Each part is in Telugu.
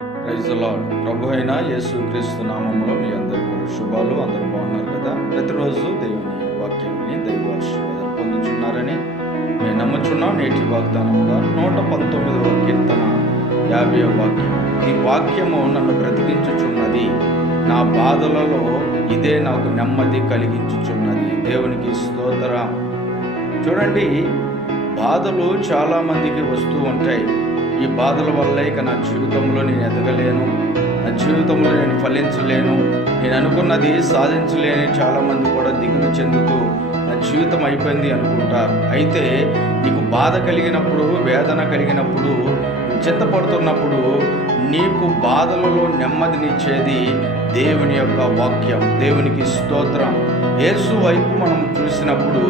Praise the lord. ప్రభు అయిన యేసుక్రీస్తు నామములో మీ అందరికీ శుభాలు. అందరూ బాగున్నారు కదా? ప్రతిరోజు దేవుని వాక్యాన్ని దైవ ఆశీర్వాదాలు పొందుచున్నారని నేను నమ్ముచున్నాను. నేటి వాగ్దానముగా 119వ కీర్తన 50వ వాక్యం. ఈ వాక్యము నన్ను బ్రతికించుచున్నది, నా బాధలలో ఇదే నాకు నెమ్మది కలిగించుచున్నది. దేవునికి స్తోత్రం. చూడండి, బాధలు చాలామందికి వస్తూ ఉంటాయి. ఈ బాధల వల్ల ఇక నా జీవితంలో నేను ఎదగలేను, నా జీవితంలో నేను ఫలించలేను, నేను అనుకున్నది సాధించలేని చాలామంది కూడా దిగులు చెందుతూ నా జీవితం అయిపోయింది అనుకుంటారు. అయితే నీకు బాధ కలిగినప్పుడు, వేదన కలిగినప్పుడు, చింతపడుతున్నప్పుడు నీకు బాధలలో నెమ్మదినిచ్చేది దేవుని యొక్క వాక్యం. దేవునికి స్తోత్రం. యేసు వైపు మనం చూసినప్పుడు,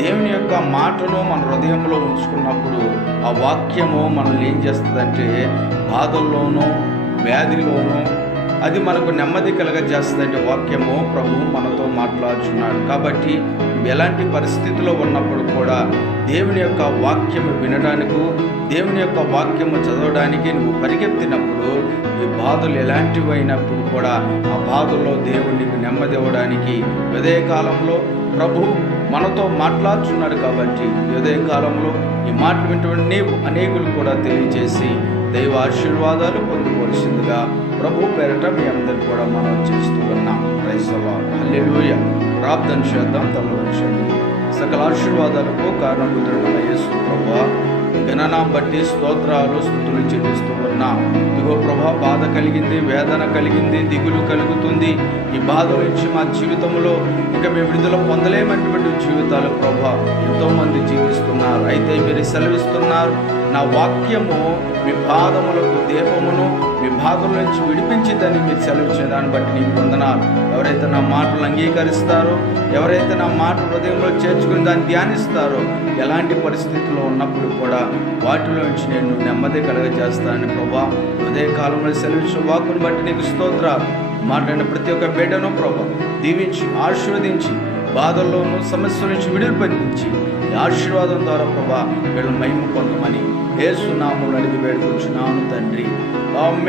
దేవుని యొక్క మాటను మన హృదయంలో ఉంచుకున్నప్పుడు ఆ వాక్యము మనల్ని ఏం చేస్తుందంటే బాధల్లోనూ వ్యాధిలోనూ అది మనకు నెమ్మది కలగజేస్తుందంటే వాక్యము ప్రభు మనతో మాట్లాడుచున్నాడు. కాబట్టి ఎలాంటి పరిస్థితిలో ఉన్నప్పుడు కూడా దేవుని యొక్క వాక్యము వినడానికి, దేవుని యొక్క వాక్యము చదవడానికి నువ్వు పరిగెత్తినప్పుడు ఈ బాధలు ఎలాంటివైనప్పుడు కూడా ఆ బాధల్లో దేవునికి నెమ్మది ఇవ్వడానికి ఉదయకాలంలో ప్రభు మనతో మాట్లాడుచున్నాడు. కాబట్టి ఉదయకాలంలో ఈ మాటలు వింటున్న నీవు అనేకులు కూడా తెలియజేసి దైవ ఆశీర్వాదాలు పొందుకోవాల్సిందిగా ప్రభు పేరట మీ అందరికీ కూడా మనం చేస్తూ ఉన్నాం. Praise the lord. హల్లెలూయా. ప్రార్థన చేద్దాం. తలవంచండి. సకల ఆశీర్వాదాలకు కారణభూతుడైన యేసు ప్రభువా, గణనాం బట్టి స్తోత్రాలు స్తుతులు చెల్లిస్తూ ఉన్నాం. ఇదిగో ప్రభా, బాధ కలిగింది, వేదన కలిగింది, దిగులు కలుగుతుంది. ఈ బాధ నుంచి మా జీవితంలో ఇక మేము విడుదల పొందలేమన్నటువంటి జీవితాలు ప్రభా ఎంతోమంది జీవిస్తున్నారు. అయితే మీరు సెలవిస్తున్నారు, నా వాక్యము మీ పాదములకు దీపమును, మీ బాధల నుంచి విడిపించిందని మీరు సెలవిచ్చిన దాన్ని బట్టి నీకు వందనాలు. ఎవరైతే నా మాటలు అంగీకరిస్తారో, ఎవరైతే నా మాట హృదయంలో చేర్చుకుని దాన్ని ధ్యానిస్తారో, ఎలాంటి పరిస్థితుల్లో ఉన్నప్పుడు కూడా వాటిలో నుంచి నేను నెమ్మది కలగజేస్తానని ప్రభా ఉదయకాలంలో సెలవిచ్చిన వాక్కును బట్టి నీకు స్తోత్రాలు. మాట్లాడిన ప్రతి ఒక్క బిడ్డను ప్రభా దీవించి ఆశీర్వదించి బాధల్లోనూ సమస్యల నుంచి విడిపించి ఈ ఆశీర్వాదం ద్వారా ప్రభా వీళ్ళు మహిమ పొందమని యేసు నామములో అడిగి వేడుకొంచున్నాను తండ్రి. ఆమేన్.